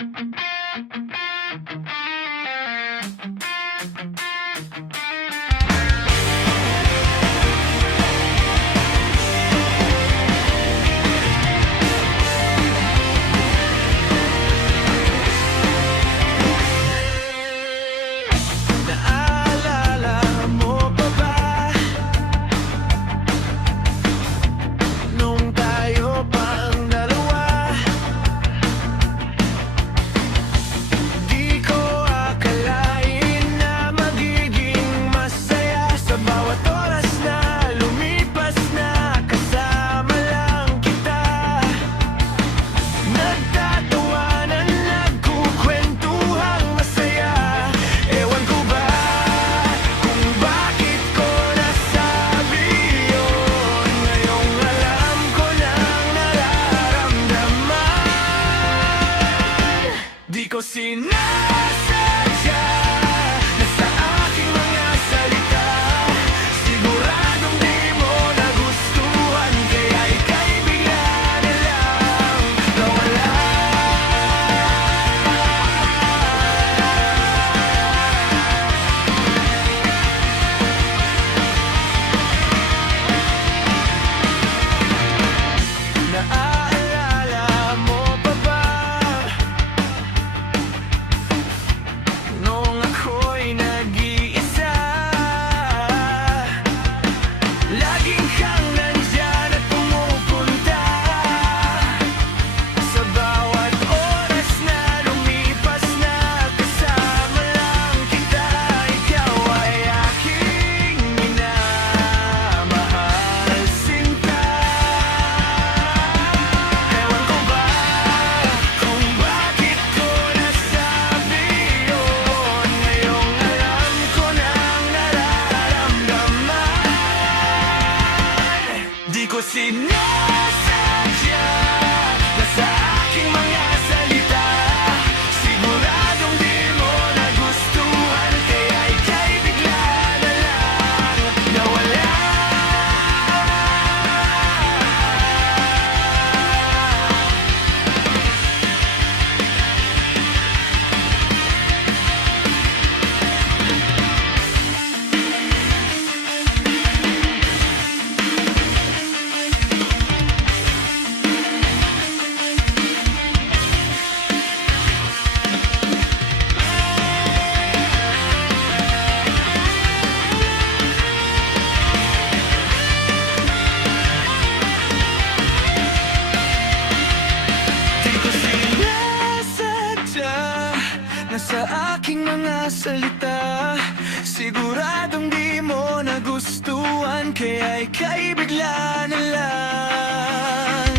Naalala mo pa ba nung tayo pang dalawa? Di ko akalain na magiging masaya sa bawat oras na lumipas na kasama lang kita. Nagtatawanan, nagkukwentuhang masaya. Ewan ko ba kung bakit ko nasabi yun. Ngayong alam ko nang nararamdaman. Di ko sinasadya na sa aking mga salita siguradong di mo nagustuhan, kaya ika'y bigla na lang nawala. Naaalala mo pa ba nung ako'y nag-iisa? Laging kang nandyan at pumupunta sa bawat oras na lumipas na kasama lang kita. Ikaw ay aking minamahal sinta. Ewan ko ba kung bakit ko nasabi yun. Ngayong alam ko nang nararamdaman. Di ko sinasadya na sa aking mga salita siguradong di mo nagustuhan, kaya ika'y bigla na lang nawala. Di ko sinasadya na sa aking mga salita siguradong di mo nagustuhan, kaya ika'y bigla na lang